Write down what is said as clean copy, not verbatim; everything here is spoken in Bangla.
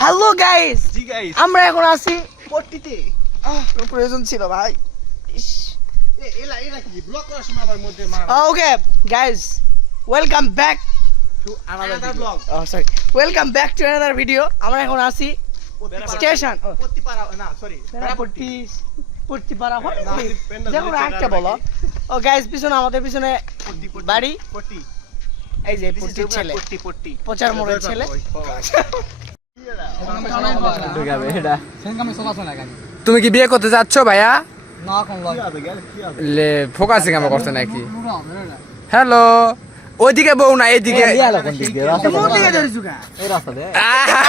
হ্যালো গাইস, জি গাইস, আমরা এখন আছি পট্টিতে। প্রয়োজন ছিল ভাই। এলা কি ব্লক করার সময় আমার মধ্যে মারা। Okay guys, welcome back to another blog. Sorry, welcome back to another video. আমরা এখন আছি স্টেশন পট্টিপাড়া, না সরি, পট্টি পট্টিপাড়া হয় না, দেখো একটা বলো। ও গাইস, পিছনে আমাদের পিছনে বাড়ি পট্টি। এই যে পট্টির ছেলে, পট্টি প্রচার মোড়ের ছেলে। তুমি কি বিয়ে করতে যাচ্ছ ভাইয়া? লে ফোকাসিং আমার করছে নাকি? হ্যালো, ওইদিকে বউ না, এইদিকে। মোর দিকে ধরিস গা। আহা!